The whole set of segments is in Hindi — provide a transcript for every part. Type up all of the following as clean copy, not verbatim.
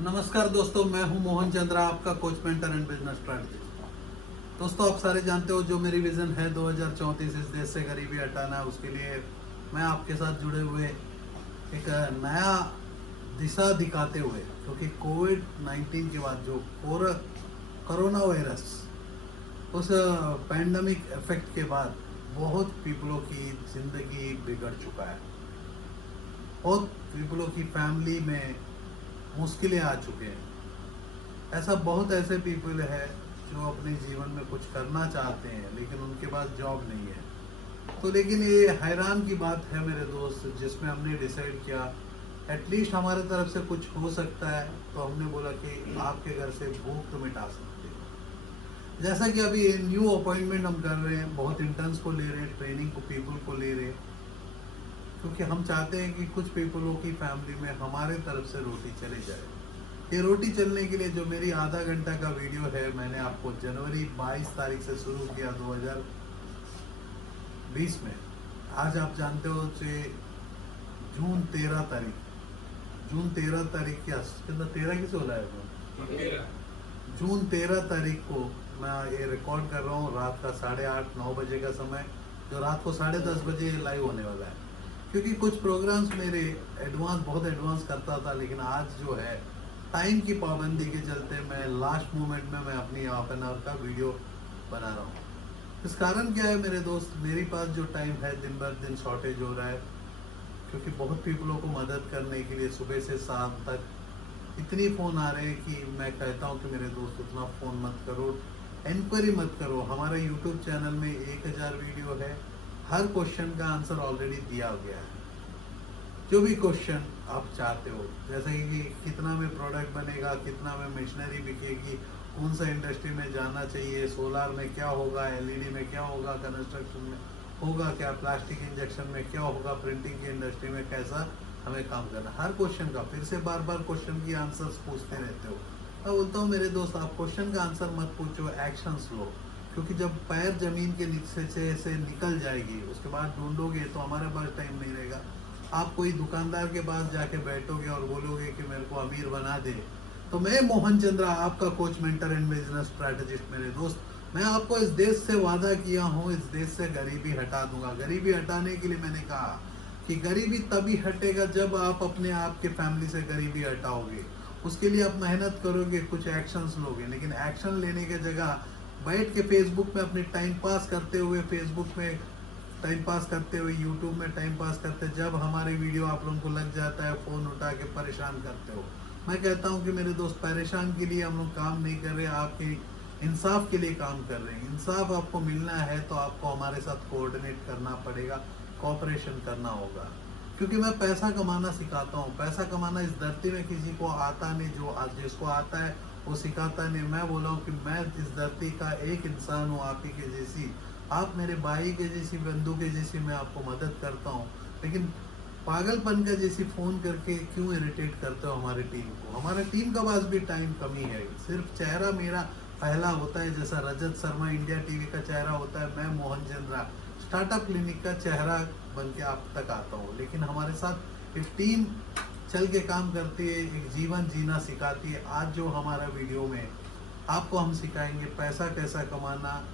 नमस्कार दोस्तों, मैं हूं मोहन चंद्रा, आपका coach mentor and business strategist. दोस्तों, आप सारे जानते हो जो मेरी विज़न है 2034 इस देश से गरीबी हटाना, उसके लिए मैं आपके साथ जुड़े हुए एक नया दिशा दिखाते हुए, क्योंकि कोविड-19 के बाद जो कोरोना वायरस, उस पैंडमिक इफेक्ट के बाद बहुत पीपलों की ज़िंदगी बिगड़ चुका है। बहुत पीपलों की फैमिली में मुश्किलें आ चुके हैं। ऐसा बहुत ऐसे पीपल है जो अपने जीवन में कुछ करना चाहते हैं लेकिन उनके पास जॉब नहीं है। तो लेकिन ये हैरान की बात है मेरे दोस्त, जिसमें हमने डिसाइड किया एटलीस्ट हमारे तरफ से कुछ हो सकता है, तो हमने बोला कि आपके घर से भूख तो मिटा सकते हैं। जैसा कि अभी न्यू अपॉइंटमेंट हम कर रहे हैं, बहुत इंटर्न्स को ले रहे हैं, ट्रेनिंग को पीपल को ले रहे हैं, क्योंकि हम चाहते हैं कि कुछ पीपलों की फैमिली में हमारे तरफ से रोटी चली जाए। ये रोटी चलने के लिए जो मेरी आधा घंटा का वीडियो है, मैंने आपको जनवरी 22 तारीख से शुरू किया 2020 में। आज आप जानते हो कि जून 13 तारीख, जून 13 तारीख क्या कितना 13 किसे बोला है, जून 13 तारीख को मैं ये रिकॉर्ड कर रहा हूँ रात का 8:30-9 बजे का समय, जो रात को 10:30 बजे लाइव होने वाला है। क्योंकि कुछ प्रोग्राम्स मेरे बहुत एडवांस करता था, लेकिन आज जो है टाइम की पाबंदी के चलते मैं लास्ट मोमेंट में मैं अपनी हाफ एन आवर का वीडियो बना रहा हूँ। इस कारण क्या है मेरे दोस्त, मेरे पास जो टाइम है दिन भर दिन शॉर्टेज हो रहा है, क्योंकि बहुत पीपलों को मदद करने के लिए सुबह से शाम तक इतनी फ़ोन आ रहे हैं कि मैं कहता हूँ कि मेरे दोस्त उतना फ़ोन मत करो, इंक्वायरी मत करो। हमारे यूट्यूब चैनल में 1000 वीडियो है, हर क्वेश्चन का आंसर ऑलरेडी दिया गया है। जो भी क्वेश्चन आप चाहते हो, जैसे कि कितना में प्रोडक्ट बनेगा, कितना में मशीनरी बिकेगी, कौन सा इंडस्ट्री में जाना चाहिए, सोलार में क्या होगा, एलईडी में क्या होगा, कंस्ट्रक्शन में होगा क्या, प्लास्टिक इंजेक्शन में क्या होगा, प्रिंटिंग की इंडस्ट्री में कैसा हमें काम करना, हर क्वेश्चन का फिर से बार बार क्वेश्चन की आंसर्स पूछते रहते हो। मैं बोलता हूँ मेरे दोस्त, आप क्वेश्चन का आंसर मत पूछो, एक्शंस लो। क्योंकि जब पैर जमीन के नीचे से निकल जाएगी, उसके बाद ढूंढोगे तो हमारे पास टाइम नहीं रहेगा। आप कोई दुकानदार के पास जाके बैठोगे और बोलोगे कि मेरे को अमीर बना दे, तो मैं मोहन चंद्रा, आपका coach mentor and business strategist, मेरे दोस्त, मैं आपको इस देश से वादा किया हूँ, इस देश से गरीबी हटा दूंगा। गरीबी हटाने के लिए मैंने कहा कि गरीबी तभी हटेगा जब आप अपने आप के फैमिली से गरीबी हटाओगे। उसके लिए आप मेहनत करोगे, कुछ एक्शंस लोगे, लेकिन एक्शन लेने की जगह बैठ के फेसबुक में अपने टाइम पास करते हुए, फेसबुक में टाइम पास करते हुए, यूट्यूब में टाइम पास करते, जब हमारे वीडियो आप लोगों को लग जाता है, फ़ोन उठा के परेशान करते हो। मैं कहता हूं कि मेरे दोस्त, परेशान के लिए हम लोग काम नहीं कर रहे, आपके इंसाफ के लिए काम कर रहे हैं। इंसाफ आपको मिलना है तो आपको हमारे साथ कोऑर्डिनेट करना पड़ेगा, कोऑपरेशन करना होगा। क्योंकि मैं पैसा कमाना सिखाता हूँ। पैसा कमाना इस धरती में किसी को आता नहीं, जो जिसको आता है वो सिखाता नहीं। मैं बोला हूँ कि मैं इस धरती का एक इंसान हूँ, आप ही के जैसी, आप मेरे भाई के जैसी, बंधु के जैसी, मैं आपको मदद करता हूँ। लेकिन पागलपन का जैसी फ़ोन करके क्यों इरिटेट करते हो हमारे टीम को? हमारे टीम का पास भी टाइम कमी है। सिर्फ चेहरा मेरा पहला होता है, जैसा रजत शर्मा इंडिया टीवी का चेहरा होता है, मैं मोहन चंद्रा स्टार्टअप क्लिनिक का चेहरा बन के आप तक आता हूँ। लेकिन हमारे साथ एक टीम चल के काम करती है, एक जीवन जीना सिखाती है। आज जो हमारा वीडियो में आपको हम सिखाएंगे पैसा कैसा कमाना,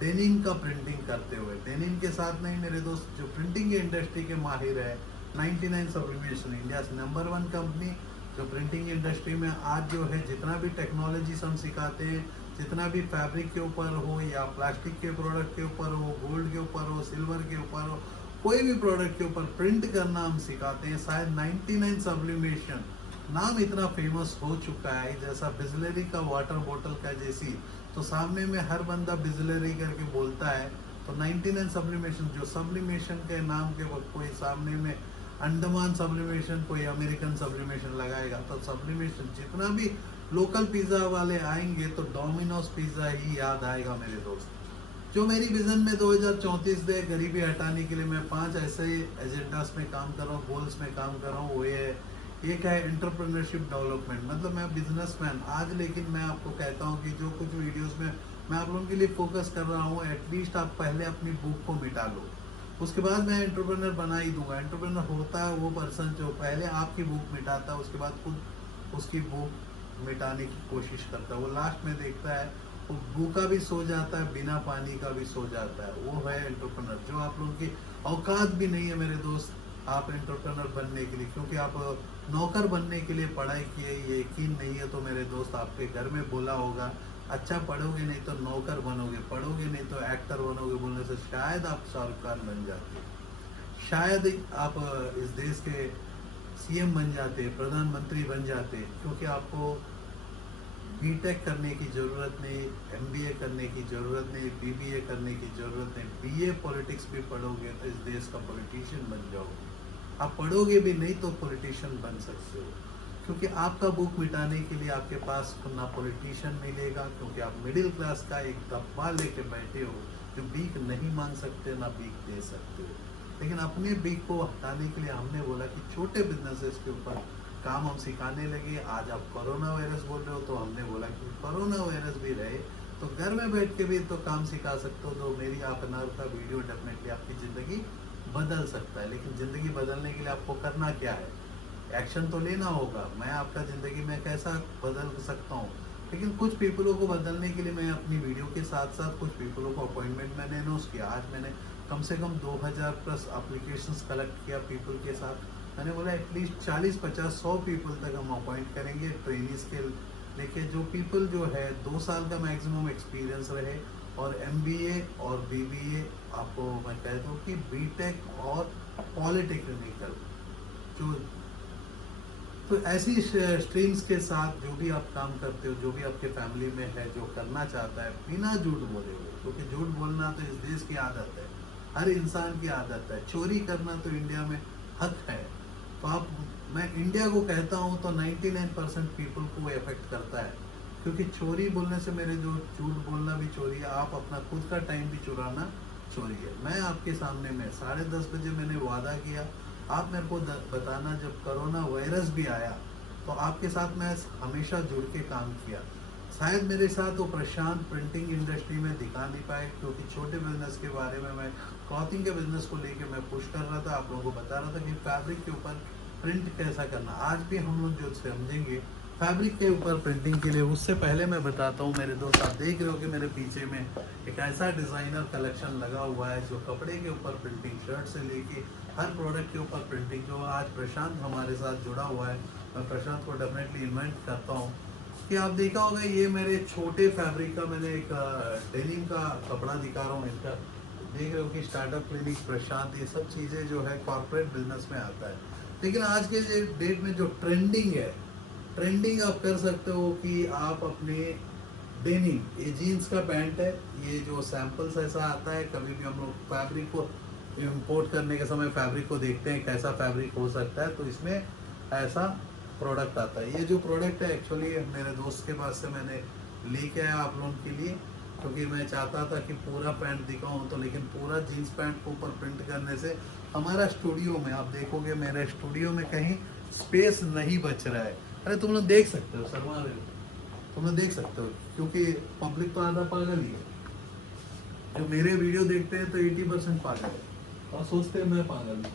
डेनिम का प्रिंटिंग करते हुए। डेनिम के साथ नहीं मेरे दोस्त, जो प्रिंटिंग इंडस्ट्री के माहिर है, 99 सब्लिमेशन, इंडिया से नंबर 1 कंपनी जो प्रिंटिंग इंडस्ट्री में आज जो है, जितना भी टेक्नोलॉजीज हम सिखाते हैं, जितना भी फैब्रिक के ऊपर हो या प्लास्टिक के प्रोडक्ट के ऊपर हो, गोल्ड के ऊपर हो, सिल्वर के ऊपर हो, कोई भी प्रोडक्ट के ऊपर प्रिंट करना हम सिखाते हैं। शायद 99 सब्लिमेशन नाम इतना फेमस हो चुका है, जैसा बिस्लरी का वाटर बोतल का जैसी, तो सामने में हर बंदा बिस्लरी करके बोलता है। तो 99 सब्लिमेशन, जो सब्लिमेशन के नाम के वक्त कोई सामने में अंडमान सब्लिमेशन, कोई अमेरिकन सब्लिमेशन लगाएगा, तो सब्लिमेशन जितना भी लोकल पिज़्ज़ा वाले आएंगे तो डोमिनोज पिज़्ज़ा ही याद आएगा मेरे दोस्त। जो मेरी विजन में 2034 दे गरीबी हटाने के लिए मैं 5 ऐसे एजेंडास में काम कर रहा हूँ, गोल्स में काम कर रहा हूँ। वो ये एक है एंटरप्रेन्योरशिप डेवलपमेंट, मतलब मैं बिजनेसमैन आज, लेकिन मैं आपको कहता हूँ कि जो कुछ वीडियोस में मैं आप लोगों के लिए फोकस कर रहा हूँ, एटलीस्ट आप पहले अपनी बुक को मिटा लो, उसके बाद मैं एंटरप्रेन्योर बना ही दूंगा। एंटरप्रेन्योर होता है वो पर्सन जो पहले आपकी बुक मिटाता है, उसके बाद खुद उसकी भूख मिटाने की कोशिश करता है। वो लास्ट में देखता है वो भूखा भी सो जाता है, बिना पानी का भी सो जाता है। वो है एंटरप्रेन्योर। जो आप लोगों की औकात भी नहीं है मेरे दोस्त आप एंटरप्रेन्योर बनने के लिए, क्योंकि आप नौकर बनने के लिए पढ़ाई किए, ये यकीन नहीं है तो मेरे दोस्त आपके घर में बोला होगा अच्छा पढ़ोगे नहीं तो नौकर बनोगे, पढ़ोगे नहीं तो एक्टर बनोगे बोलने से शायद आप शाहरुख खान बन जाते, शायद आप इस देश के सीएम बन जाते, प्रधानमंत्री बन जाते। क्योंकि आपको बीटेक करने की ज़रूरत नहीं, एमबीए करने की ज़रूरत नहीं, बीबीए करने की ज़रूरत नहीं। बीए पॉलिटिक्स भी पढ़ोगे तो इस देश का पॉलिटिशियन बन जाओगे। आप पढ़ोगे भी नहीं तो पॉलिटिशियन बन सकते हो, क्योंकि आपका भूख मिटाने के लिए आपके पास ना पॉलिटिशियन मिलेगा, क्योंकि आप मिडिल क्लास का एक डब्बा लेके बैठे हो जो भीख नहीं मांग सकते ना भीख दे सकते हो। लेकिन अपने भीख को हटाने के लिए हमने बोला कि छोटे बिजनेसेस के ऊपर काम हम सिखाने लगे। आज आप कोरोना वायरस बोल रहे हो तो हमने बोला कि कोरोना वायरस भी रहे तो घर में बैठ के भी तो काम सिखा सकते हो। तो मेरी आप अनार का वीडियो डेफिनेटली आपकी ज़िंदगी बदल सकता है। लेकिन ज़िंदगी बदलने के लिए आपको करना क्या है, एक्शन तो लेना होगा। मैं आपका ज़िंदगी में कैसा बदल सकता हूँ, लेकिन कुछ पीपलों को बदलने के लिए मैं अपनी वीडियो के साथ साथ कुछ पीपलों को अपॉइंटमेंट मैंने अनाउंस किया। आज मैंने कम से कम 2000 प्लस एप्लीकेशंस कलेक्ट किया पीपल के साथ। मैंने बोला एटलीस्ट 40, 50, 100 पीपल तक हम अपॉइंट करेंगे ट्रेनिंग्स के लेके, जो पीपल जो है 2 साल का मैक्सिमम एक्सपीरियंस रहे और एमबीए और बीबीए, आपको मैं कहता हूँ कि बीटेक और पॉलिटेक्निकल जो, तो ऐसी स्ट्रीम्स के साथ जो भी आप काम करते हो, जो भी आपके फैमिली में है जो करना चाहता है, बिना झूठ बोले हुए, क्योंकि झूठ बोलना तो इस देश की आदत है, हर इंसान की आदत है। चोरी करना तो इंडिया में हक है। तो आप, मैं इंडिया को कहता हूँ तो 99% पीपल को वो इफेक्ट करता है, क्योंकि चोरी बोलने से मेरे जो झूठ बोलना भी चोरी है, आप अपना खुद का टाइम भी चुराना चोरी है। मैं आपके सामने में 10:30 बजे मैंने वादा किया, आप मेरे को बताना जब कोरोना वायरस भी आया तो आपके साथ मैं हमेशा जुड़ के काम किया। शायद मेरे साथ वो प्रशांत प्रिंटिंग इंडस्ट्री में दिखा नहीं पाए, क्योंकि छोटे बिजनेस के बारे में मैं क्लॉथिंग के बिजनेस को लेके मैं पुश कर रहा था, आप लोगों को बता रहा था कि फैब्रिक के ऊपर प्रिंट कैसा करना। आज भी हम लोग जो समझेंगे फैब्रिक के ऊपर प्रिंटिंग के लिए। उससे पहले मैं बताता हूँ मेरे दोस्त, आप देख रहे हो कि मेरे पीछे में एक ऐसा डिज़ाइनर कलेक्शन लगा हुआ है जो कपड़े के ऊपर प्रिंटिंग, शर्ट से लेके हर प्रोडक्ट के ऊपर प्रिंटिंग, जो आज प्रशांत हमारे साथ जुड़ा हुआ है। मैं प्रशांत को डेफिनेटली इन्वाइट करता हूँ कि आप देखा होगा ये मेरे छोटे फैब्रिक का मैंने एक डेनिम का कपड़ा दिखा रहा हूँ। इसका देख रहे हो कि स्टार्टअप क्लिनिक प्रशांत, ये सब चीज़ें जो है कॉर्पोरेट बिजनेस में आता है। लेकिन आज के डेट में जो ट्रेंडिंग है, ट्रेंडिंग आप कर सकते हो कि आप अपने डेनिम, ये जीन्स का पैंट है, ये जो सैंपल्स ऐसा आता है, कभी भी हम लोग फैब्रिक को इंपोर्ट करने के समय फैब्रिक को देखते हैं कैसा फैब्रिक हो सकता है, तो इसमें ऐसा प्रोडक्ट आता है। ये जो प्रोडक्ट है एक्चुअली मेरे दोस्त के पास से मैंने लेके आया आप लोगों के लिए, क्योंकि मैं चाहता था कि पूरा पैंट दिखाऊं तो, लेकिन पूरा जीन्स पैंट को ऊपर प्रिंट करने से हमारा स्टूडियो में, आप देखोगे मेरे स्टूडियो में कहीं स्पेस नहीं बच रहा है। अरे तुम लोग देख सकते हो शर्मा रहे हो, तुम लोग देख सकते हो, क्योंकि पब्लिक तो आधा पागल ही है। जो मेरे वीडियो देखते हैं तो 80% पागल है और सोचते हैं मैं पागल हूँ,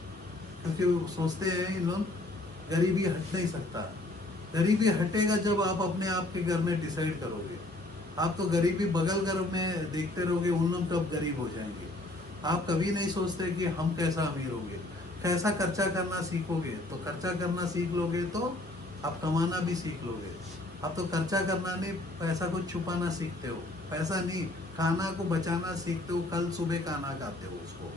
क्योंकि वो सोचते हैं इन लोग गरीबी हट नहीं सकता। गरीबी हटेगा जब आप अपने आप के घर में डिसाइड करोगे। आप तो गरीबी बगल घर में देखते रहोगे, उन लोग कब गरीब हो जाएंगे। आप कभी नहीं सोचते कि हम कैसा अमीर होंगे। कैसा खर्चा करना सीखोगे तो खर्चा करना सीख लोगे तो आप कमाना भी सीख लोगे। आप तो खर्चा करना नहीं, पैसा को छुपाना सीखते हो। पैसा नहीं, खाना को बचाना सीखते हो, कल सुबह खाना खाते हो उसको।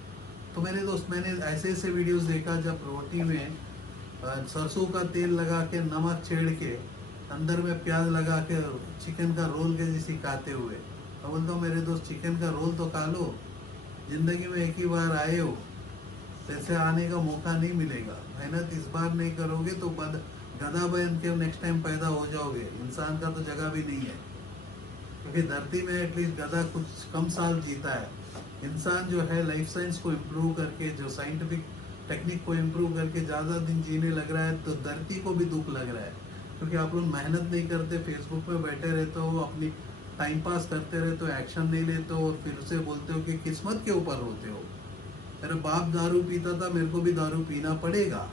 तो मेरे दोस्त, मैंने ऐसे ऐसे वीडियोस देखा जब रोटी में सरसों का तेल लगा के, नमक छेड़ के, अंदर में प्याज लगा के चिकन का रोल के जैसे खाते हुए। तो बोलता हूँ मेरे दोस्त, चिकन का रोल तो खा लो, जिंदगी में एक ही बार आए हो, जैसे आने का मौका नहीं मिलेगा। मेहनत इस बार नहीं करोगे तो गधा बन के नेक्स्ट टाइम पैदा हो जाओगे। इंसान का तो जगह भी नहीं है, क्योंकि धरती में एटलीस्ट गधा कुछ कम साल जीता है। इंसान जो है लाइफ साइंस को इम्प्रूव करके, जो साइंटिफिक टेक्निक को इम्प्रूव करके ज़्यादा दिन जीने लग रहा है, तो धरती को भी दुख लग रहा है। क्योंकि आप लोग मेहनत नहीं करते, फेसबुक पे बैठे रहते हो, अपनी टाइम पास करते रहते हो, एक्शन नहीं लेते हो और फिर से बोलते हो कि किस्मत के ऊपर होते हो। मेरे बाप दारू पीता था, मेरे को भी दारू पीना पड़ेगा,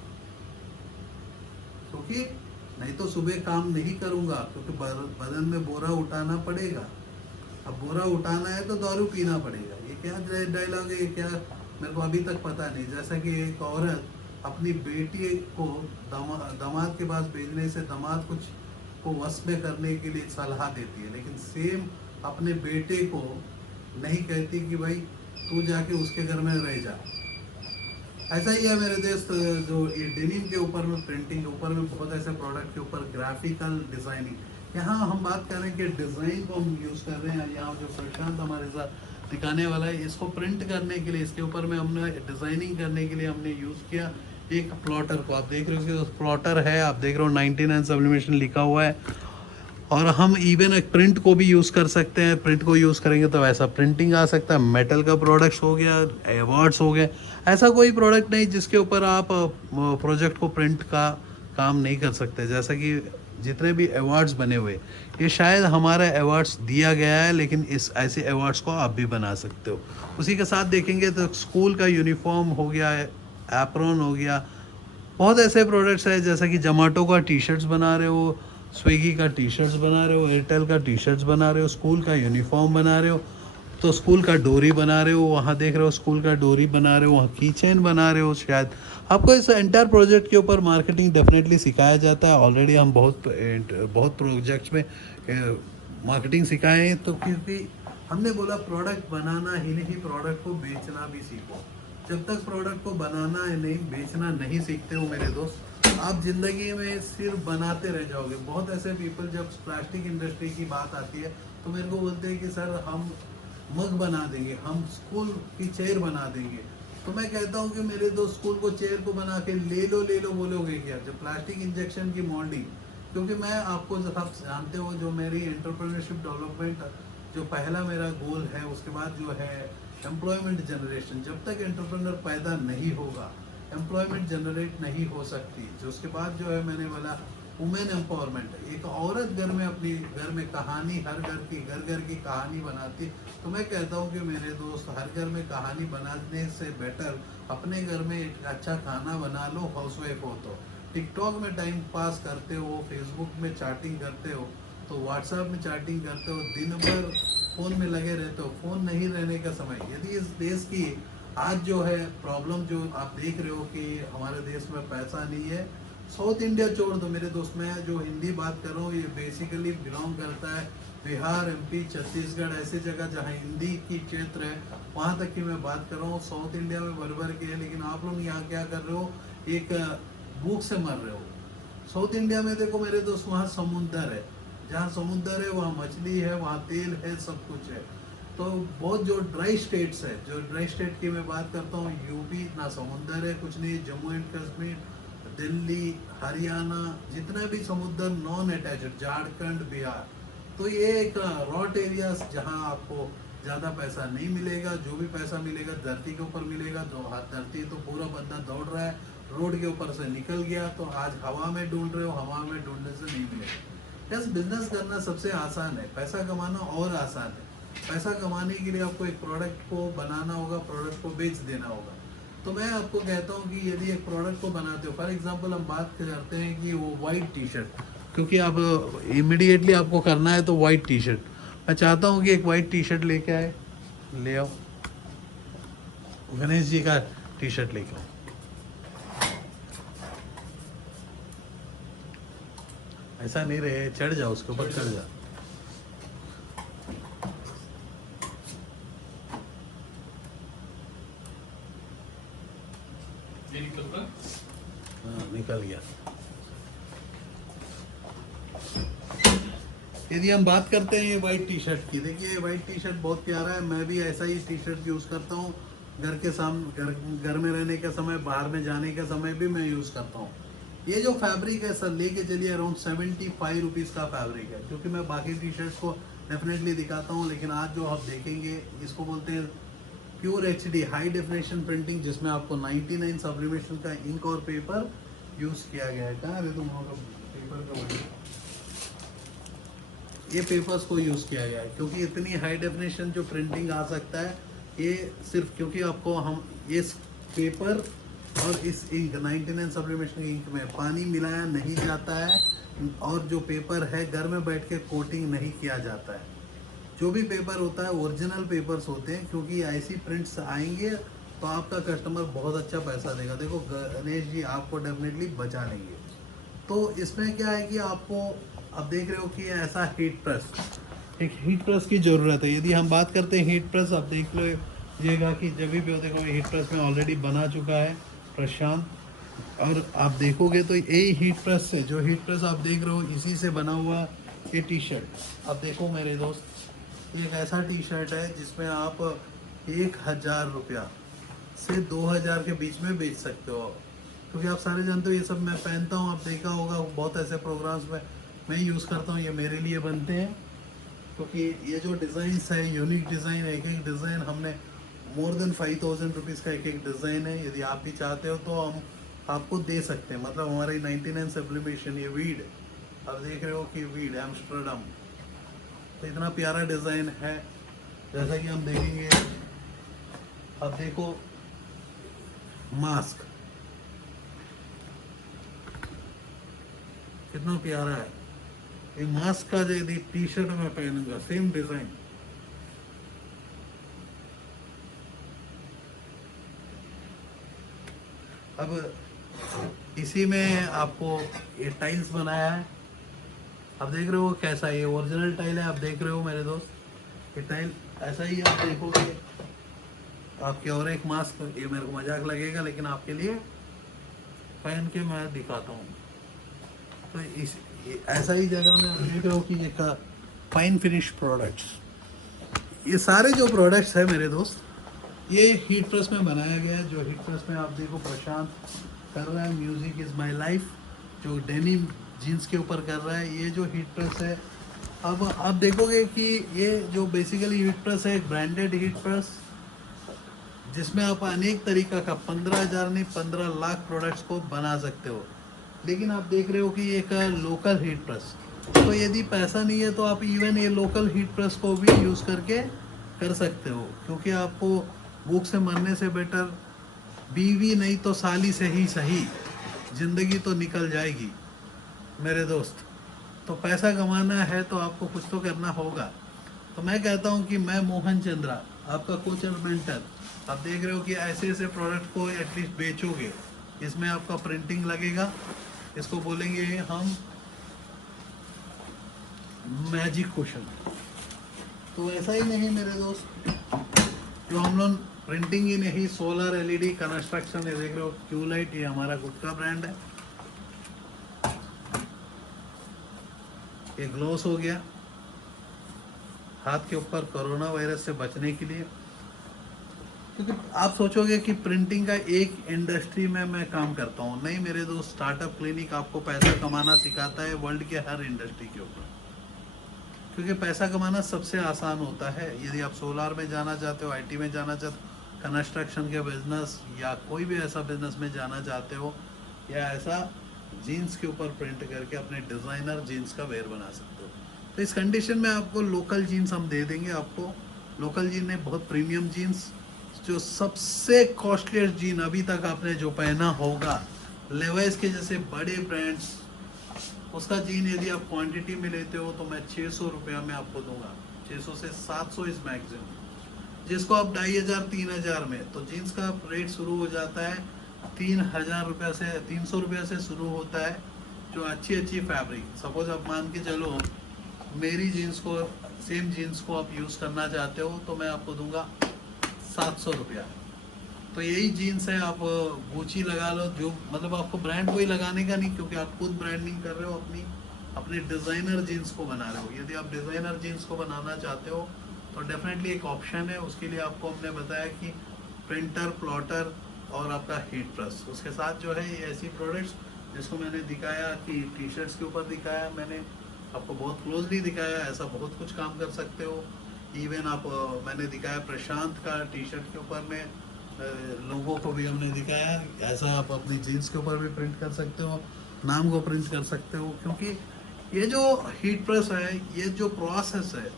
क्योंकि नहीं तो सुबह काम नहीं करूँगा, क्योंकि बदन में बोरा उठाना पड़ेगा। अब बोरा उठाना है तो दारू पीना पड़ेगा। ये क्या डायलॉग है, ये क्या, मेरे को अभी तक पता नहीं। जैसा कि एक औरत अपनी बेटी को दामाद के पास भेजने से दामाद कुछ को वश में करने के लिए सलाह देती है, लेकिन सेम अपने बेटे को नहीं कहती कि भाई तू जाके उसके घर में रह जा। ऐसा ही है मेरे दोस्त, जो ये डेनिम के ऊपर में, प्रिंटिंग के ऊपर में, बहुत ऐसे प्रोडक्ट के ऊपर ग्राफिकल डिजाइनिंग। यहाँ हम बात कर रहे हैं कि डिजाइन को हम यूज कर रहे हैं। यहाँ जो प्रशांत हमारे साथ दिखाने वाला है, इसको प्रिंट करने के लिए, इसके ऊपर में हमने डिजाइनिंग करने के लिए हमने यूज किया एक प्लॉटर को। आप देख रहे हो कि प्लॉटर है, आप देख रहे हो 99 सब्लिमेशन लिखा हुआ है। और हम इवन एक प्रिंट को भी यूज़ कर सकते हैं। प्रिंट को यूज़ करेंगे तो ऐसा प्रिंटिंग आ सकता है। मेटल का प्रोडक्ट्स हो गया, अवार्ड्स हो गए, ऐसा कोई प्रोडक्ट नहीं जिसके ऊपर आप प्रोजेक्ट को प्रिंट का काम नहीं कर सकते। जैसा कि जितने भी अवार्ड्स बने हुए, ये शायद हमारा अवार्ड्स दिया गया है, लेकिन इस ऐसे अवार्ड्स को आप भी बना सकते हो। उसी के साथ देखेंगे तो स्कूल का यूनिफॉर्म हो गया, एप्रॉन हो गया, बहुत ऐसे प्रोडक्ट्स हैं। जैसा कि जोमेटो का टी शर्ट्स बना रहे हो, स्विगी का टी शर्ट्स बना रहे हो, एयरटेल का टी शर्ट्स बना रहे हो, स्कूल का यूनिफॉर्म बना रहे हो, तो स्कूल का डोरी बना रहे हो, वहाँ देख रहे हो स्कूल का डोरी बना रहे हो, वहाँ की चेन बना रहे हो। शायद आपको इस एंटायर प्रोजेक्ट के ऊपर मार्केटिंग डेफिनेटली सिखाया जाता है। ऑलरेडी हम बहुत प्रोजेक्ट्स में मार्केटिंग सिखाए हैं। तो क्योंकि हमने बोला प्रोडक्ट बनाना ही नहीं, प्रोडक्ट को बेचना भी सीखो। जब तक प्रोडक्ट को बनाना है नहीं, बेचना नहीं सीखते हो मेरे दोस्त, आप ज़िंदगी में सिर्फ बनाते रह जाओगे। बहुत ऐसे पीपल, जब प्लास्टिक इंडस्ट्री की बात आती है तो मेरे को बोलते हैं कि सर हम मग बना देंगे, हम स्कूल की चेयर बना देंगे। तो मैं कहता हूँ कि मेरे दोस्त, स्कूल को चेयर को बना के ले लो बोलोगे क्या? जब प्लास्टिक इंजेक्शन की मोल्डिंग, क्योंकि मैं आपको आप जानते हो, जो मेरी एंटरप्रेन्योरशिप डेवलपमेंट जो पहला मेरा गोल है, उसके बाद जो है एम्प्लॉयमेंट जनरेशन। जब तक एंटरप्रेन्योर पैदा नहीं होगा, एम्प्लॉयमेंट जनरेट नहीं हो सकती। जो उसके बाद जो है मैंने बोला वुमेन एम्पावरमेंट, एक औरत घर में अपनी घर में कहानी, हर घर की कहानी बनाती। तो मैं कहता हूँ कि मेरे दोस्त, हर घर में कहानी बनाने से बेटर अपने घर में एक अच्छा खाना बना लो। हाउसवाइफ हो तो टिकटॉक में टाइम पास करते हो, फेसबुक में चैटिंग करते हो, तो व्हाट्सएप में चैटिंग करते हो, दिन भर फ़ोन में लगे रहते हो। फ़ोन नहीं रहने का समय, यदि इस देश की आज जो है प्रॉब्लम जो आप देख रहे हो कि हमारे देश में पैसा नहीं है, साउथ इंडिया छोड़ दो मेरे दोस्त। मैं जो हिंदी बात कर रहा हूँ, ये बेसिकली बिलोंग करता है बिहार, एमपी, छत्तीसगढ़, ऐसी जगह जहाँ हिंदी की क्षेत्र है, वहाँ तक की मैं बात कर रहा हूँ। साउथ इंडिया में बरबर की है, लेकिन आप लोग यहाँ क्या कर रहे हो, एक भूख से मर रहे हो। साउथ इंडिया में देखो मेरे दोस्त, वहाँ समुंदर है, जहाँ समुंदर है वहाँ मछली है, वहाँ तेल है, सब कुछ है। तो बहुत जो ड्राई स्टेट्स है, जो ड्राई स्टेट की मैं बात करता हूँ, यूपी ना समुंदर है, कुछ नहीं, जम्मू एंड कश्मीर, दिल्ली, हरियाणा, जितना भी समुद्र नॉन अटैच्ड, झारखंड, बिहार, तो ये एक रॉट एरियाज जहाँ आपको ज़्यादा पैसा नहीं मिलेगा। जो भी पैसा मिलेगा धरती के ऊपर मिलेगा। जो धरती तो पूरा बंदा दौड़ रहा है, रोड के ऊपर से निकल गया, तो आज हवा में ढूंढ रहे हो, हवा में ढूंढने से नहीं मिलेगा। यस, बिजनेस करना सबसे आसान है, पैसा कमाना और आसान है। पैसा कमाने के लिए आपको एक प्रोडक्ट को बनाना होगा, प्रोडक्ट को बेच देना होगा। तो मैं आपको कहता हूँ कि यदि एक प्रोडक्ट को बनाते हो, फॉर एग्जांपल हम बात करते हैं कि वो वाइट टी शर्ट, क्योंकि आप इमिडिएटली आपको करना है तो वाइट टी शर्ट, मैं चाहता हूँ कि एक वाइट टी शर्ट लेके आए, ले आओ, गणेश जी का टी शर्ट लेके आओ। ऐसा नहीं रहे, चढ़ जाओ उसके ऊपर, चढ़ जाओ। हाँ, निकल गया। यदि हम बात करते हैं ये वाइट टी शर्ट की, देखिए ये वाइट टी शर्ट बहुत प्यारा है। मैं भी ऐसा ही टी शर्ट यूज़ करता हूँ। घर के सामने, घर में रहने के समय, बाहर में जाने के समय भी मैं यूज़ करता हूँ। ये जो फैब्रिक है सर, लेके चलिए अराउंड 75 रुपीज़ का फैब्रिक है, क्योंकि मैं बाकी टी शर्ट्स को डेफिनेटली दिखाता हूँ, लेकिन आज जो आप देखेंगे इसको बोलते हैं pure HD high definition printing, जिसमें आपको 99 सब्लिमेशन का इंक और पेपर यूज़ किया गया है। कहाँ है तुम पेपर का बड़ी, ये पेपर्स को यूज़ किया गया है, क्योंकि इतनी हाई डेफिनेशन जो प्रिंटिंग आ सकता है, ये सिर्फ क्योंकि आपको हम ये पेपर और इस इंक 99 सब्लिमेशन इंक में पानी मिलाया नहीं जाता है, और जो पेपर है घर में बैठ के कोटिंग नहीं किया जाता है। जो भी पेपर होता है ओरिजिनल पेपर्स होते हैं, क्योंकि ऐसी प्रिंट्स आएंगे तो आपका कस्टमर बहुत अच्छा पैसा देगा। देखो गणेश जी आपको डेफिनेटली बचा लेंगे। तो इसमें क्या है कि आपको, अब देख रहे हो कि ऐसा हीट प्रेस, एक हीट प्रेस की ज़रूरत है। यदि हम बात करते हैं हीट प्रेस, आप देख लीजिएगा कि जब भी हो, देखो हीट प्रेस में ऑलरेडी बना चुका है प्रशांत, और आप देखोगे तो यही हीट प्रेस से, जो हीट प्रेस आप देख रहे हो इसी से बना हुआ ये टी शर्ट। अब देखो मेरे दोस्त, एक ऐसा टी शर्ट है जिसमें आप 1,000 रुपया से 2,000 के बीच में बेच सकते हो, क्योंकि आप सारे जानते हो ये सब मैं पहनता हूँ। आप देखा होगा बहुत ऐसे प्रोग्राम्स में मैं यूज़ करता हूँ, ये मेरे लिए बनते हैं, क्योंकि ये जो डिज़ाइंस है यूनिक डिज़ाइन, एक एक डिज़ाइन हमने मोर देन 5,000 रुपीज़ का एक एक डिज़ाइन है। यदि आप भी चाहते हो तो हम आपको दे सकते हैं। मतलब हमारी 99 सब्लिमेशन, ये वीड, आप देख रहे हो कि वीड एम्स्टर्डम, तो इतना प्यारा डिज़ाइन है। जैसा कि हम देखेंगे, अब देखो मास्क कितना प्यारा है। ये मास्क का जो यदि टी शर्ट में पहनूंगा, सेम डिजाइन, अब इसी में आपको ये टाइल्स बनाया है। अब देख रहे हो कैसा, ये ओरिजिनल टाइल है। आप देख रहे हो मेरे दोस्त, ये टाइल ऐसा ही आप देखोगे आपके। और एक मास्क, ये मेरे को मजाक लगेगा लेकिन आपके लिए पहन के मैं दिखाता हूँ। तो इस ऐसा ही जगह में आप देख रहे हो कि एक फाइन फिनिश प्रोडक्ट्स, ये सारे जो प्रोडक्ट्स है मेरे दोस्त, ये हीट प्रेस में बनाया गया है। जो हीट प्रेस में आप देखो प्रशांत कर रहा है म्यूजिक इज़ माय लाइफ, जो डेनिम जीन्स के ऊपर कर रहा है, ये जो हीट प्रेस है। अब आप देखोगे कि ये जो बेसिकली हीट प्रेस है, एक ब्रांडेड हीट प्रेस, जिसमें आप अनेक तरीका का 15,000 नहीं 15 लाख प्रोडक्ट्स को बना सकते हो। लेकिन आप देख रहे हो कि एक लोकल हीट प्रेस, तो यदि पैसा नहीं है तो आप इवन ये लोकल हीट प्रेस को भी यूज़ करके कर सकते हो, क्योंकि आपको भूख से मरने से बेटर बीवी नहीं तो साली से ही सही ज़िंदगी तो निकल जाएगी मेरे दोस्त। तो पैसा कमाना है तो आपको कुछ तो करना होगा। तो मैं कहता हूँ कि मैं मोहन चंद्रा, आपका कोच और मेंटर, आप देख रहे हो कि ऐसे ऐसे प्रोडक्ट को एटलीस्ट बेचोगे। इसमें आपका प्रिंटिंग लगेगा, इसको बोलेंगे हम मैजिक कुशन। तो ऐसा ही नहीं मेरे दोस्त, जो हम लोग प्रिंटिंग ही नहीं, सोलर एलईडी कंस्ट्रक्शन, ये देख रहे हो क्यूलाइट, ये हमारा खुद का ब्रांड है। ये ग्लोस हो गया हाथ के ऊपर कोरोना वायरस से बचने के लिए। क्योंकि आप सोचोगे कि प्रिंटिंग का एक इंडस्ट्री में मैं काम करता हूँ, नहीं मेरे दोस्त, स्टार्टअप क्लिनिक आपको पैसा कमाना सिखाता है वर्ल्ड के हर इंडस्ट्री के ऊपर। क्योंकि पैसा कमाना सबसे आसान होता है। यदि आप सोलार में जाना चाहते हो, आईटी में जाना चाहते हो, कंस्ट्रक्शन के बिजनेस या कोई भी ऐसा बिजनेस में जाना चाहते हो, या ऐसा जीन्स के ऊपर प्रिंट करके अपने डिज़ाइनर जीन्स का वेयर बना सकते हो, तो इस कंडीशन में आपको लोकल जीन्स हम दे देंगे। आपको लोकल जीन ने बहुत प्रीमियम जीन्स, जो सबसे कॉस्टलीस्ट जीन अभी तक आपने जो पहना होगा, लेवाइस के जैसे बड़े ब्रांड्स, उसका जीन यदि आप क्वांटिटी में लेते हो तो मैं 600 रुपया में आपको दूंगा, 600 से 700 इस मैक्सिमम। जिसको आप 2,500 3,000 में, तो जीन्स का रेट शुरू हो जाता है 3,000 रुपया से, 300 रुपया से शुरू होता है। जो अच्छी अच्छी फैब्रिक, सपोज आप मान के चलो मेरी जीन्स को, सेम जीन्स को आप यूज़ करना चाहते हो तो मैं आपको दूंगा 700 रुपया। तो यही जीन्स है, आप गुची लगा लो, जो मतलब आपको ब्रांड कोई लगाने का नहीं, क्योंकि आप खुद ब्रांडिंग कर रहे हो, अपनी डिज़ाइनर जीन्स को बना रहे हो। यदि आप डिज़ाइनर जीन्स को बनाना चाहते हो तो डेफिनेटली एक ऑप्शन है। उसके लिए आपको हमने बताया कि प्रिंटर, प्लॉटर और आपका हीट प्रेस, उसके साथ जो है ये ऐसी प्रोडक्ट्स जिसको मैंने दिखाया कि टी शर्ट्स के ऊपर दिखाया, मैंने आपको बहुत क्लोजली दिखाया, ऐसा बहुत कुछ काम कर सकते हो। इवन आप मैंने दिखाया प्रशांत का टी शर्ट के ऊपर में लोगों को भी हमने दिखाया, ऐसा आप अपनी जीन्स के ऊपर भी प्रिंट कर सकते हो, नाम को प्रिंट कर सकते हो। क्योंकि ये जो हीट प्रेस है, ये जो प्रोसेस है,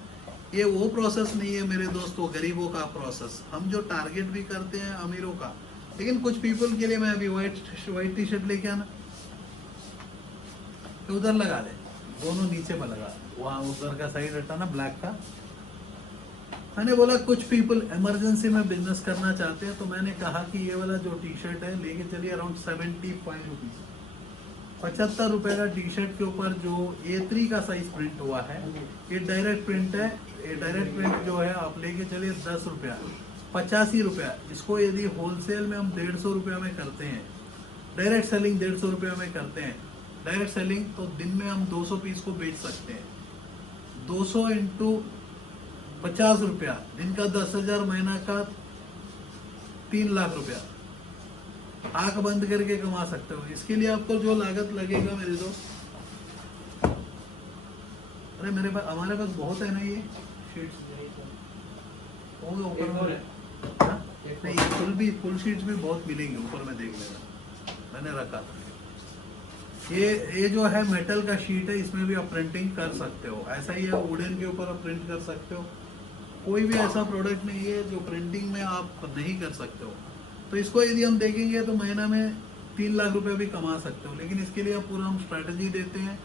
ये वो प्रोसेस नहीं है मेरे दोस्तों गरीबों का प्रोसेस। हम जो टारगेट भी करते हैं अमीरों का, लेकिन कुछ पीपल के लिए मैं अभी वाइट टी शर्ट लेके आना, तो उधर लगा ले, दोनों नीचे में लगा, वहाँ उधर का साइड हटाना ब्लैक का। मैंने बोला कुछ पीपल इमरजेंसी में बिजनेस करना चाहते हैं, तो मैंने कहा कि ये वाला जो टी शर्ट है लेके चलिए अराउंड 75 रुपीज़, 75 रुपये का टी शर्ट के ऊपर जो A3 का साइज प्रिंट हुआ है, ये डायरेक्ट प्रिंट है। ये डायरेक्ट प्रिंट जो है आप लेके चलिए 10 रुपया, 85 रुपया। इसको यदि होलसेल में हम 150 रुपया में करते हैं, डायरेक्ट सेलिंग 150 रुपया में करते हैं डायरेक्ट सेलिंग, तो दिन में हम 200 पीस को बेच सकते हैं। 200 इंटू 50 रुपया, दिन का 10,000, महीना का 3 लाख रुपया आंख बंद करके कमा सकते हो। इसके लिए आपको जो लागत लगेगा मेरे दोस्त, अरे मेरे पास, हमारे पास बहुत है ना ये शीट्स, होगा ऊपर में, हाँ? नहीं फुल शीट्स भी बहुत मिलेंगे ऊपर में, देख लेना, मैंने रखा था। ये जो है मेटल का शीट है, इसमें भी आप प्रिंटिंग कर सकते हो। ऐसा ही है वुडन के ऊपर आप प्रिंट कर सकते हो। कोई भी ऐसा प्रोडक्ट नहीं है जो प्रिंटिंग में आप नहीं कर सकते हो। तो इसको यदि हम देखेंगे तो महीना में 3 लाख रुपए भी कमा सकते हो। लेकिन इसके लिए पूरा हम स्ट्रैटेजी देते हैं।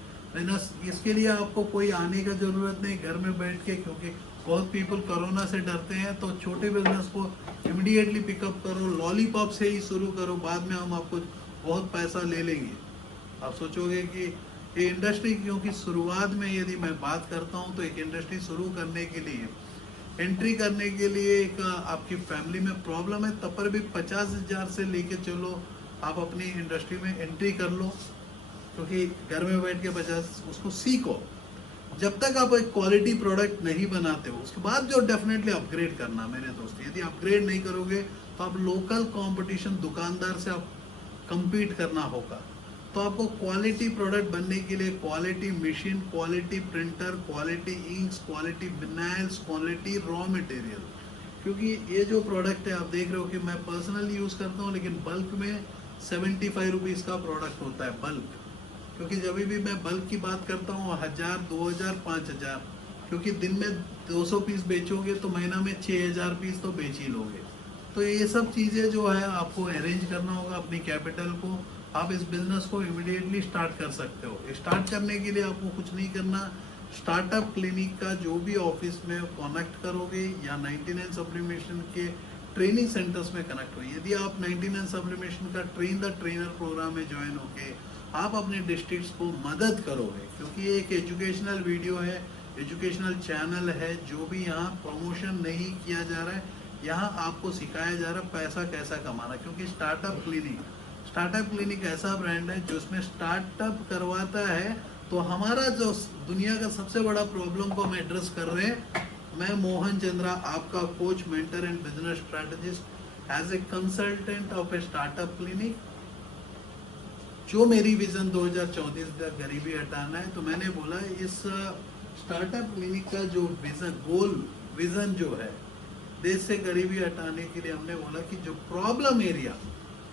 इसके लिए आपको कोई आने का जरूरत नहीं, घर में बैठ के, क्योंकि बहुत पीपल कोरोना से डरते हैं। तो छोटे बिजनेस को इमीडिएटली पिकअप करो, लॉलीपॉप से ही शुरू करो, बाद में हम आपको बहुत पैसा ले लेंगे। आप सोचोगे कि ये इंडस्ट्री, क्योंकि शुरुआत में यदि मैं बात करता हूँ तो एक इंडस्ट्री शुरू करने के लिए, एंट्री करने के लिए एक आपकी फैमिली में प्रॉब्लम है, तब पर भी 50,000 से लेके चलो आप अपनी इंडस्ट्री में एंट्री कर लो, क्योंकि घर में बैठ के 50 उसको सीखो। जब तक आप एक क्वालिटी प्रोडक्ट नहीं बनाते हो, उसके बाद जो डेफिनेटली अपग्रेड करना मेरे दोस्त। यदि अपग्रेड नहीं करोगे तो आप लोकल कंपटीशन दुकानदार से आप compete करना होगा। तो आपको क्वालिटी प्रोडक्ट बनने के लिए quality machine, quality printer, quality inks, quality vinyls, quality raw material, क्योंकि ये जो प्रोडक्ट है आप देख रहे हो कि मैं पर्सनली यूज़ करता हूँ, लेकिन बल्क में 75 रुपीज़ का प्रोडक्ट होता है बल्क। क्योंकि जब भी मैं बल्क की बात करता हूँ 1000, 2000, 5000, क्योंकि दिन में 200 पीस बेचोगे तो महीना में 6000 पीस तो बेच ही लोगे। तो ये सब चीज़ें जो है आपको अरेंज करना होगा अपनी कैपिटल को। आप इस बिजनेस को इमीडिएटली स्टार्ट कर सकते हो। स्टार्ट करने के लिए आपको कुछ नहीं करना, स्टार्टअप क्लिनिक का जो भी ऑफिस में कनेक्ट करोगे या 99 सप्लीमेशन के ट्रेनिंग सेंटर्स में कनेक्ट हो। यदि आप 99 सप्लीमेशन का ट्रेन द ट्रेनर प्रोग्राम में ज्वाइन होके आप अपने डिस्ट्रिक्ट्स को मदद करोगे, क्योंकि ये एक एजुकेशनल वीडियो है, एजुकेशनल चैनल है। जो भी यहाँ प्रमोशन नहीं किया जा रहा है, यहाँ आपको सिखाया जा रहा है पैसा कैसा कमाना। क्योंकि स्टार्टअप क्लिनिक ऐसा ब्रांड है जो उसमें स्टार्टअप करवाता है। तो हमारा जो दुनिया का सबसे बड़ा प्रॉब्लम को हम एड्रेस कर रहे हैं। मैं मोहन चंद्रा, आपका coach, mentor and business strategist, as a consultant of a startup clinic. जो मेरी विजन 2034 तक गरीबी हटाना है, तो मैंने बोला इस स्टार्टअप क्लिनिक का जो विजन जो है देश से गरीबी हटाने के लिए, हमने बोला कि जो प्रॉब्लम एरिया,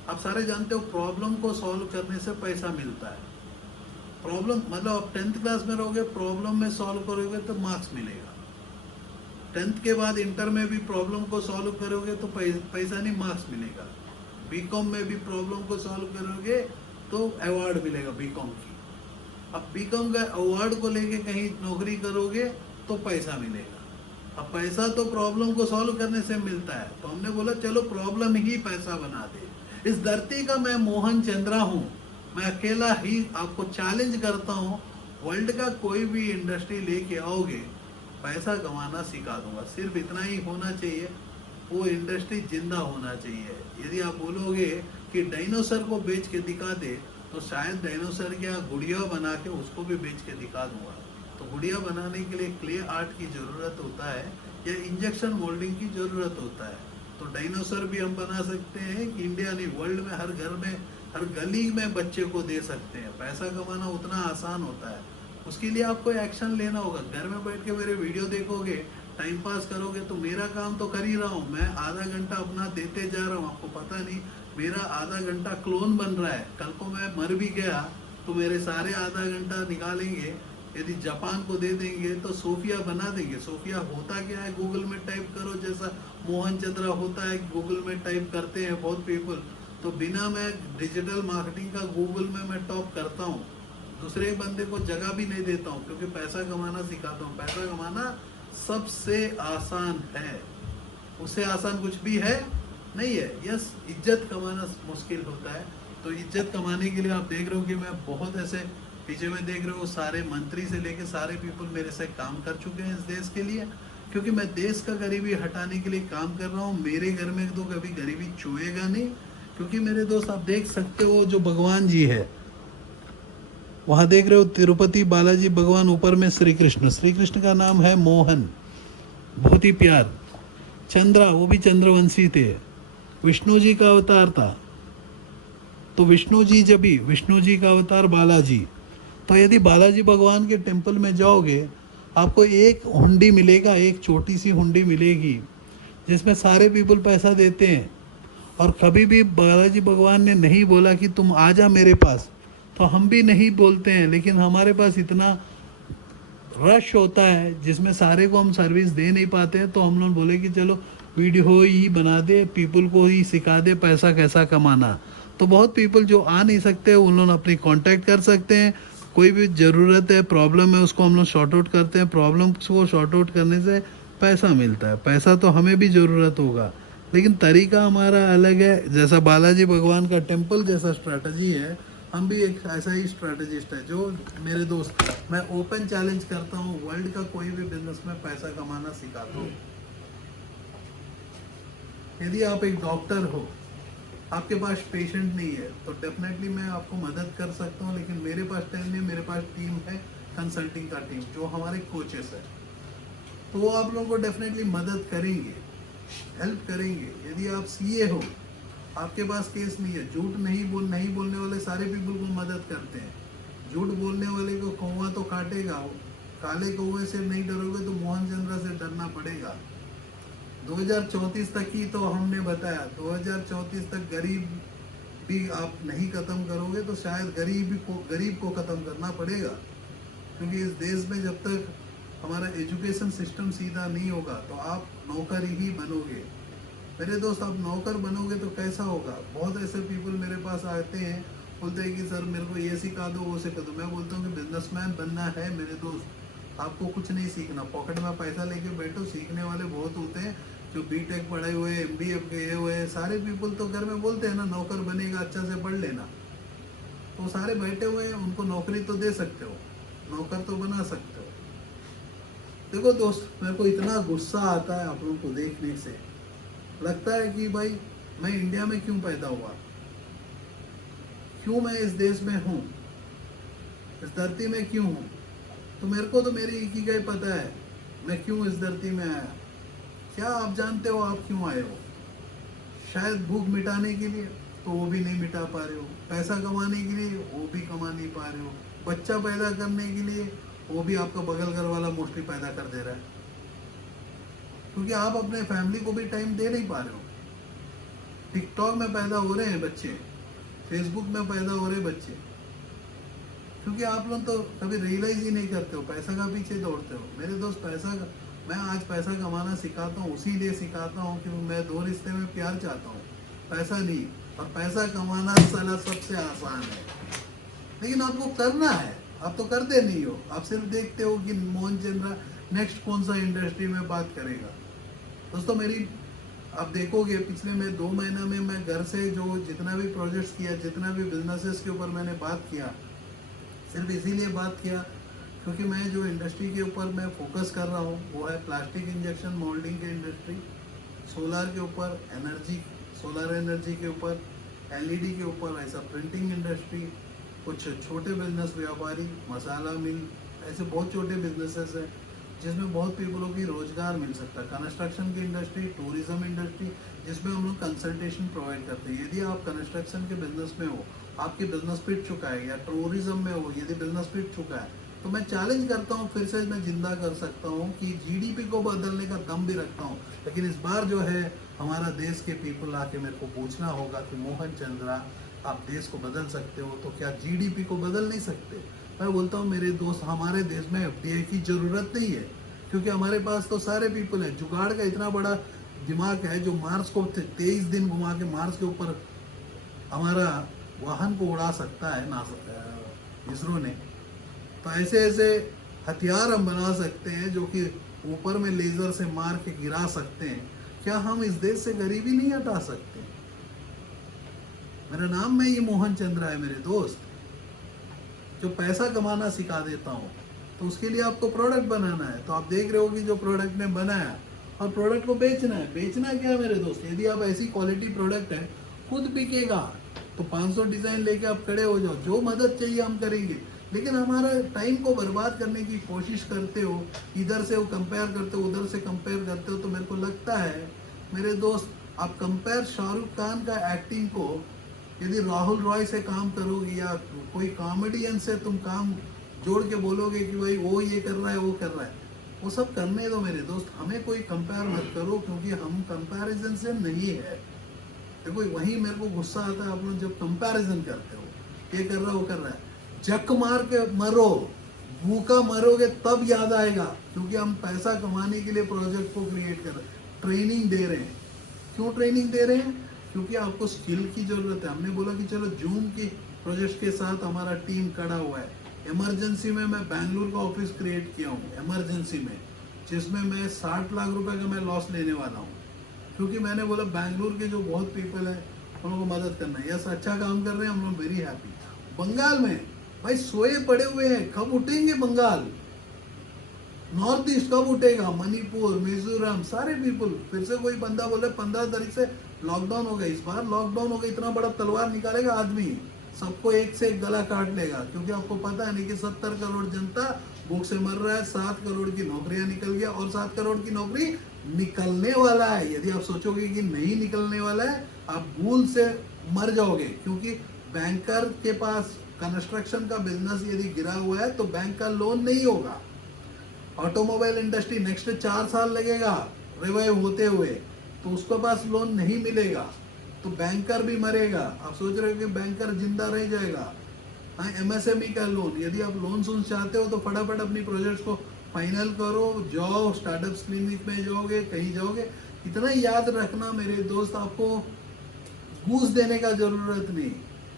आप सारे जानते हो प्रॉब्लम को सॉल्व करने से पैसा मिलता है। प्रॉब्लम मतलब आप 10th क्लास में रहोगे, प्रॉब्लम में सॉल्व करोगे तो मार्क्स मिलेगा। 10th के बाद इंटर में भी प्रॉब्लम को सॉल्व करोगे तो पैसा नहीं, मार्क्स मिलेगा। बीकॉम में भी प्रॉब्लम को सॉल्व करोगे तो अवार्ड मिलेगा बीकॉम की। अब बीकॉम का अवार्ड को लेके कहीं नौकरी करोगे तो पैसा मिलेगा। अब पैसा तो प्रॉब्लम को सॉल्व करने से मिलता है। तो हमने बोला चलो प्रॉब्लम ही पैसा बना दे। इस धरती का मैं मोहन चंद्रा हूँ, मैं अकेला ही आपको चैलेंज करता हूँ। वर्ल्ड का कोई भी इंडस्ट्री लेके आओगे, पैसा कमाना सिखा दूंगा। सिर्फ इतना ही होना चाहिए, वो इंडस्ट्री जिंदा होना चाहिए। यदि आप बोलोगे कि डायनासोर को बेच के दिखा दे, तो शायद डायनासोर क्या गुड़िया बना के उसको भी बेच के दिखा दूंगा। तो गुड़िया बनाने के लिए क्ले आर्ट की ज़रूरत होता है या इंजेक्शन मोल्डिंग की ज़रूरत होता है। तो डायनासोर भी हम बना सकते हैं कि इंडिया नहीं, वर्ल्ड में हर घर में, हर गली में बच्चे को दे सकते हैं। पैसा कमाना उतना आसान होता है, उसके लिए आपको एक्शन लेना होगा। घर में बैठ के मेरे वीडियो देखोगे, टाइम पास करोगे, तो मेरा काम तो कर ही रहा हूँ। मैं आधा घंटा अपना देते जा रहा हूँ, आपको पता नहीं मेरा आधा घंटा क्लोन बन रहा है। कल को मैं मर भी गया तो मेरे सारे आधा घंटा निकालेंगे यदि जापान को दे देंगे तो सोफिया बना देंगे। सोफिया होता क्या है, गूगल में टाइप करो, जैसा मोहन चंद्रा होता है गूगल में टाइप करते हैं बहुत पीपल। तो बिना मैं डिजिटल मार्केटिंग का गूगल में मैं टॉप करता हूँ, दूसरे बंदे को जगह भी नहीं देता हूँ, क्योंकि पैसा कमाना सिखाता हूँ। पैसा कमाना सबसे आसान है, उससे आसान कुछ भी है नहीं है। यस, इज्जत कमाना मुश्किल होता है। तो इज्जत कमाने के लिए आप देख रहे हो कि मैं बहुत ऐसे पीछे में देख रहे हो, सारे मंत्री से लेके सारे पीपल मेरे से काम कर चुके हैं इस देश के लिए, क्योंकि मैं देश का गरीबी हटाने के लिए काम कर रहा हूँ। मेरे घर में तो कभी गरीबी छुएगा नहीं, क्योंकि मेरे दोस्त आप देख सकते हो जो भगवान जी है वहाँ देख रहे हो, तिरुपति बालाजी भगवान, ऊपर में श्री कृष्ण, श्री कृष्ण का नाम है मोहन, बहुत ही प्यार। चंद्रा, वो भी चंद्रवंशी थे, विष्णु जी का अवतार था। तो विष्णु जी जब भी, विष्णु जी का अवतार बालाजी। तो यदि बालाजी भगवान के टेम्पल में जाओगे, आपको एक हुंडी मिलेगा, एक छोटी सी हुंडी मिलेगी जिसमें सारे पीपल पैसा देते हैं। और कभी भी बालाजी भगवान ने नहीं बोला कि तुम आ जा मेरे पास, तो हम भी नहीं बोलते हैं, लेकिन हमारे पास इतना रश होता है जिसमें सारे को हम सर्विस दे नहीं पाते हैं। तो हम लोग बोले कि चलो वीडियो ही बना दे, पीपल को ही सिखा दे पैसा कैसा कमाना। तो बहुत पीपल जो आ नहीं सकते उन लोग अपनी कांटेक्ट कर सकते हैं, कोई भी ज़रूरत है, प्रॉब्लम है, उसको हम लोग शॉर्ट आउट करते हैं। प्रॉब्लम को शॉर्ट आउट करने से पैसा मिलता है। पैसा तो हमें भी ज़रूरत होगा, लेकिन तरीका हमारा अलग है। जैसा बालाजी भगवान का टेम्पल जैसा स्ट्रैटेजी है, हम भी एक ऐसा ही स्ट्रैटेजिस्ट है। जो मेरे दोस्त, मैं ओपन चैलेंज करता हूँ, वर्ल्ड का कोई भी बिजनेस में पैसा कमाना सिखाता हूँ। यदि आप एक डॉक्टर हो, आपके पास पेशेंट नहीं है, तो डेफिनेटली मैं आपको मदद कर सकता हूँ, लेकिन मेरे पास टाइम नहीं, मेरे पास टीम है, कंसल्टिंग का टीम, जो हमारे कोचेस है। तो वो आप लोगों को डेफिनेटली मदद करेंगे, हेल्प करेंगे। यदि आप सीए हो, आपके पास केस नहीं है, झूठ नहीं बोलने वाले सारे पीपल को मदद करते हैं। झूठ बोलने वाले को कौवा तो काटेगा, काले कौवे से नहीं डरोगे तो मोहन चंद्रा से डरना पड़ेगा। 2034 तक की तो हमने बताया, 2034 तक गरीब भी आप नहीं खत्म करोगे तो शायद गरीब को खत्म करना पड़ेगा, क्योंकि इस देश में जब तक हमारा एजुकेशन सिस्टम सीधा नहीं होगा तो आप नौकर ही बनोगे। मेरे दोस्त, आप नौकर बनोगे तो कैसा होगा? बहुत ऐसे पीपल मेरे पास आते हैं, बोलते हैं कि सर मेरे को ये सिखा दो, वो सिखा दो। मैं बोलता हूँ कि बिजनेसमैन बनना है मेरे दोस्त, आपको कुछ नहीं सीखना। पॉकेट में पैसा लेके बैठो, सीखने वाले बहुत होते हैं जो बीटेक पढ़े हुए, एमबीए गए हुए हैं। सारे पीपल तो घर में बोलते हैं ना, नौकर बनेगा, अच्छा से पढ़ लेना। तो सारे बैठे हुए हैं, उनको नौकरी तो दे सकते हो, नौकर तो बना सकते हो। देखो दोस्त, मेरे को इतना गुस्सा आता है आप लोगों को देखने से, लगता है कि भाई मैं इंडिया में क्यों पैदा हुआ, क्यों मैं इस देश में हूँ, इस धरती में क्यों हूँ। तो मेरे को तो मेरी इकिगाई पता है, मैं क्यों इस धरती में आया। क्या आप जानते हो आप क्यों आए हो? शायद भूख मिटाने के लिए, तो वो भी नहीं मिटा पा रहे हो। पैसा कमाने के लिए, वो भी कमा नहीं पा रहे हो। बच्चा पैदा करने के लिए, वो भी आपका बगल घर वाला मोस्टली पैदा कर दे रहा है, क्योंकि आप अपने फैमिली को भी टाइम दे नहीं पा रहे हो। टिकटॉक में पैदा हो रहे हैं बच्चे, फेसबुक में पैदा हो रहे बच्चे, क्योंकि आप लोग तो कभी रियलाइज ही नहीं करते हो, पैसा का पीछे दौड़ते हो। मेरे दोस्त, मैं आज पैसा कमाना सिखाता हूँ, उसी लिए सिखाता हूँ कि मैं 2 रिश्ते में प्यार चाहता हूँ, पैसा नहीं। और पैसा कमाना साला सबसे आसान है, लेकिन आपको करना है। आप तो करते नहीं हो, आप सिर्फ देखते हो कि मोहन चंद्रा नेक्स्ट कौन सा इंडस्ट्री में बात करेगा। दोस्तों मेरी, आप देखोगे पिछले में 2 महीना में मैं घर से जो जितना भी प्रोजेक्ट्स किया, जितना भी बिजनेसेस के ऊपर मैंने बात किया, सिर्फ इसीलिए बात किया क्योंकि मैं जो इंडस्ट्री के ऊपर मैं फोकस कर रहा हूँ वो है प्लास्टिक इंजेक्शन मोल्डिंग के इंडस्ट्री, सोलर के ऊपर, सोलर एनर्जी के ऊपर, एलईडी के ऊपर, ऐसा प्रिंटिंग इंडस्ट्री, कुछ छोटे बिजनेस व्यापारी, मसाला मिल, ऐसे बहुत छोटे बिजनेसेस हैं जिसमें बहुत पीपलों की रोजगार मिल सकता है। कंस्ट्रक्शन की इंडस्ट्री, टूरिज्म इंडस्ट्री, जिसमें हम लोग कंसल्टेशन प्रोवाइड करते हैं। यदि आप कंस्ट्रक्शन के बिजनेस में हो, आपकी बिजनेस पिट चुका है, या टूरिज्म में हो, यदि बिजनेस पिट चुका है, तो मैं चैलेंज करता हूँ, फिर से मैं जिंदा कर सकता हूँ कि जीडीपी को बदलने का दम भी रखता हूँ। लेकिन इस बार जो है हमारा देश के पीपल आके मेरे को पूछना होगा कि मोहन चंद्रा, आप देश को बदल सकते हो, तो क्या जीडीपी को बदल नहीं सकते? मैं बोलता हूँ मेरे दोस्त, हमारे देश में एफडीआई की ज़रूरत नहीं है, क्योंकि हमारे पास तो सारे पीपल है। जुगाड़ का इतना बड़ा दिमाग है जो मार्स को 23 दिन घुमा के मार्स के ऊपर हमारा वाहन को उड़ा सकता है ना, इसरो ने। तो ऐसे ऐसे हथियार हम बना सकते हैं जो कि ऊपर में लेज़र से मार के गिरा सकते हैं। क्या हम इस देश से गरीबी नहीं हटा सकते? मेरा नाम में ये मोहन चंद्रा है मेरे दोस्त, जो पैसा कमाना सिखा देता हूँ। तो उसके लिए आपको प्रोडक्ट बनाना है, तो आप देख रहे हो कि जो प्रोडक्ट ने बनाया, और प्रोडक्ट को बेचना है। बेचना क्या है मेरे दोस्त? यदि आप ऐसी क्वालिटी प्रोडक्ट है, खुद बिकेगा। तो 500 डिज़ाइन लेके आप खड़े हो जाओ, जो मदद चाहिए हम करेंगे। लेकिन हमारा टाइम को बर्बाद करने की कोशिश करते हो, इधर से वो कंपेयर करते हो, उधर से कंपेयर करते हो। तो मेरे को लगता है मेरे दोस्त, आप कंपेयर शाहरुख खान का एक्टिंग को यदि राहुल रॉय से काम करोगे, या कोई कॉमेडियन से तुम काम जोड़ के बोलोगे कि भाई वो ये कर रहा है, वो कर रहा है, वो सब करने दो मेरे दोस्त। हमें कोई कंपेयर मत करो, क्योंकि हम कंपैरिजन से नहीं है। देखो वहीं मेरे को गुस्सा आता है आप लोग जब कंपैरिजन करते हो, ये कर रहा है वो कर रहा है। जक मार के मरो, भूखा मरोगे तब याद आएगा, क्योंकि हम पैसा कमाने के लिए प्रोजेक्ट को क्रिएट कर रहे हैं, ट्रेनिंग दे रहे हैं। क्यों ट्रेनिंग दे रहे हैं? क्योंकि आपको स्किल की जरूरत है। हमने बोला कि चलो जूम की प्रोजेक्ट के साथ हमारा टीम खड़ा हुआ है। इमरजेंसी में मैं बैंगलोर का ऑफिस क्रिएट किया हूँ, इमरजेंसी में, जिसमें मैं 60 लाख रुपए का मैं लॉस लेने वाला हूँ। क्योंकि मैंने बोला बैंगलोर के जो बहुत पीपल है उन लोगों को मदद करना है। यस, अच्छा काम कर रहे हैं हम लोग, वेरी हैप्पी। बंगाल में भाई सोए पड़े हुए हैं, कब उठेंगे बंगाल? नॉर्थ ईस्ट कब उठेगा? मणिपुर, मिजोरम, सारे पीपल। फिर से कोई बंदा बोले 15 तारीख से लॉकडाउन हो गया। इस बार लॉकडाउन हो गया, इतना बड़ा तलवार निकालेगा आदमी, सबको एक से एक गला काट लेगा। क्योंकि आपको पता है नहीं कि 70 करोड़ जनता भूख से मर रहा है, 7 करोड़ की नौकरियां निकल गया, और 7 करोड़ की नौकरी निकलने वाला है। यदि आप सोचोगे कि नहीं निकलने वाला है, आप भूल से मर जाओगे। क्योंकि बैंकर के पास कंस्ट्रक्शन का बिजनेस यदि गिरा हुआ है तो बैंक का लोन नहीं होगा। ऑटोमोबाइल इंडस्ट्री नेक्स्ट 4 साल लगेगा रिवाइव होते हुए, तो उसके पास लोन नहीं मिलेगा, तो बैंकर भी मरेगा। आप सोच रहे हो कि बैंकर जिंदा रह जाएगा? हाँ, एमएसएमई का लोन, यदि आप लोन सुन चाहते हो तो फटाफट अपनी प्रोजेक्ट्स को फाइनल करो, जाओ स्टार्टअप क्लिनिक में जाओगे, कहीं जाओगे। इतना याद रखना मेरे दोस्त, आपको घूस देने का जरूरत नहीं,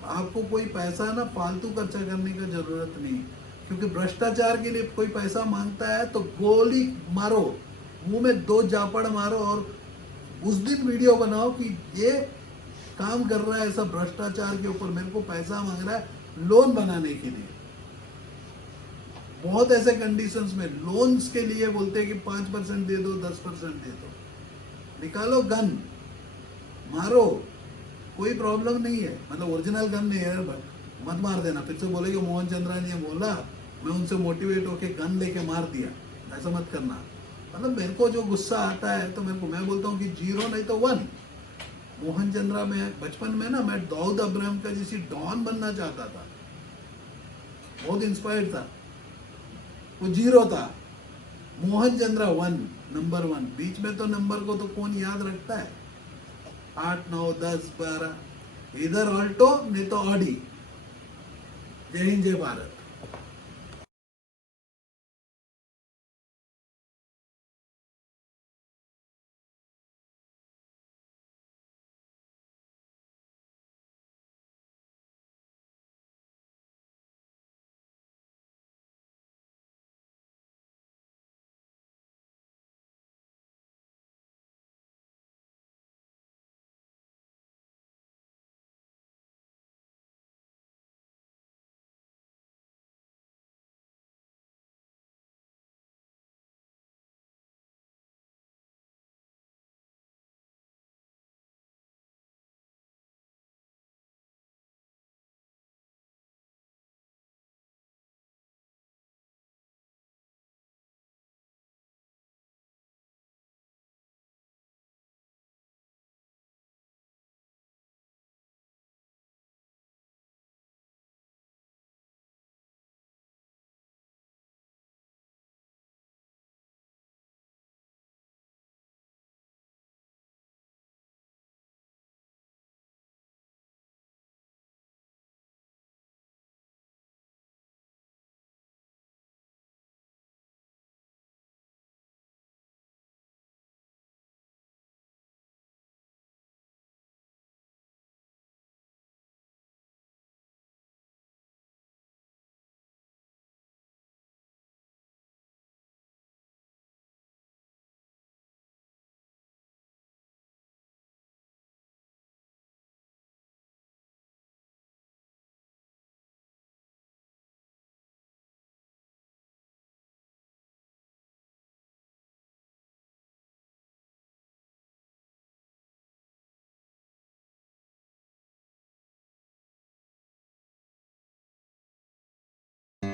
आपको कोई पैसा ना फालतू खर्चा करने का जरूरत नहीं। क्योंकि भ्रष्टाचार के लिए कोई पैसा मांगता है तो गोली मारो, मुंह में 2 जापड़ मारो, और उस दिन वीडियो बनाओ कि ये काम कर रहा है ऐसा भ्रष्टाचार के ऊपर, मेरे को पैसा मांग रहा है लोन बनाने के लिए। बहुत ऐसे कंडीशंस में लोन्स के लिए बोलते हैं कि 5% दे दो, 10% दे दो। निकालो गन, मारो, कोई प्रॉब्लम नहीं है। मतलब ओरिजिनल गन नहीं है, मत मार देना। फिर से बोलेगे मोहन चंद्रा ने बोला, मैं उनसे मोटिवेट होके गन लेके मार दिया, ऐसा मत करना। मतलब मेरे को जो गुस्सा आता है तो मेरे को, मैं बोलता हूँ कि 0 नहीं तो 1। मोहन चंद्रा में बचपन में ना, मैं दाऊद अब्राहम का जैसी डॉन बनना चाहता था, बहुत इंस्पायर्ड था। वो 0 था, मोहन चंद्रा 1, नंबर 1। बीच में तो नंबर को तो कौन याद रखता है? 8, 9, 10, 12, इधर ऑल्टो नहीं तो ऑडी। जय हिंद, जय Bharat.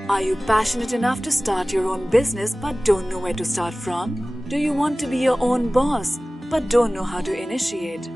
Are you passionate enough to start your own business but don't know where to start from? Do you want to be your own boss but don't know how to initiate?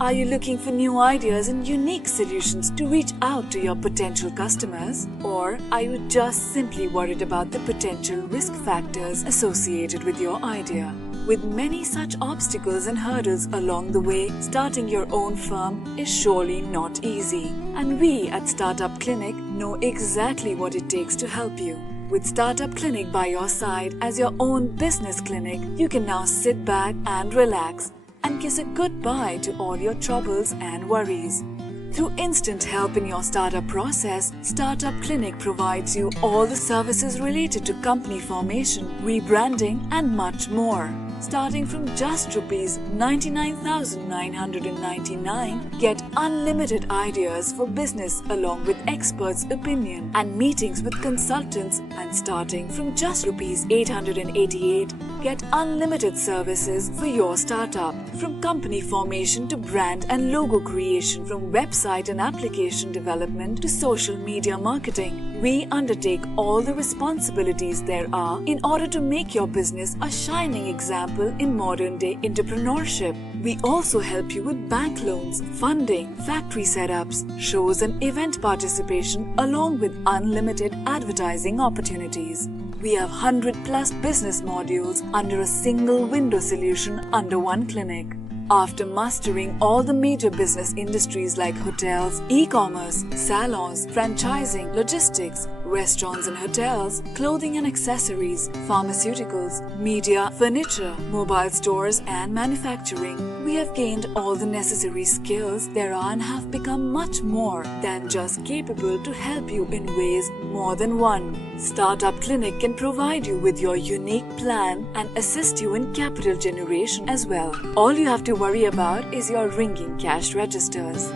Are you looking for new ideas and unique solutions to reach out to your potential customers? Or are you just simply worried about the potential risk factors associated with your idea? With many such obstacles and hurdles along the way, starting your own firm is surely not easy. And we at Startup Clinic know exactly what it takes to help you. With Startup Clinic by your side as your own business clinic, you can now sit back and relax and kiss a goodbye to all your troubles and worries. Through instant help in your startup process, Startup Clinic provides you all the services related to company formation, rebranding and much more. Starting from just Rs 99,999, get unlimited ideas for business along with experts' opinion and meetings with consultants, and starting from just Rs 888, get unlimited services for your startup. From company formation to brand and logo creation, from website and application development to social media marketing, we undertake all the responsibilities there are in order to make your business a shining example in modern-day entrepreneurship. We also help you with bank loans, funding, factory setups, shows and event participation along with unlimited advertising opportunities. We have 100+ business modules under a single window solution under one clinic. After mastering all the major business industries like hotels, e-commerce, salons, franchising, logistics, restaurants and hotels, clothing and accessories, pharmaceuticals, media, furniture, mobile stores and manufacturing, we have gained all the necessary skills there are and have become much more than just capable to help you in ways more than one. Startup Clinic can provide you with your unique plan and assist you in capital generation as well. All you have to worry about is your ringing cash registers.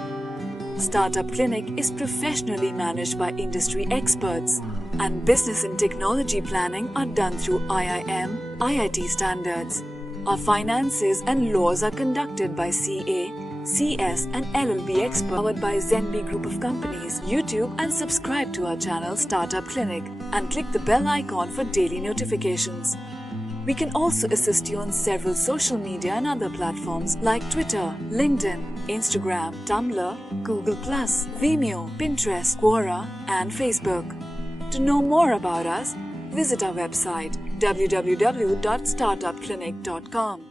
Startup Clinic is professionally managed by industry experts, and business and technology planning are done through IIM, IIT standards. Our finances and laws are conducted by CA, CS and LLB experts, powered by Zenby Group of Companies. YouTube and subscribe to our channel Startup Clinic and click the bell icon for daily notifications. We can also assist you on several social media and other platforms like Twitter, LinkedIn, Instagram, Tumblr, Google+, Vimeo, Pinterest, Quora and Facebook. To know more about us, visit our website www.startupclinic.com.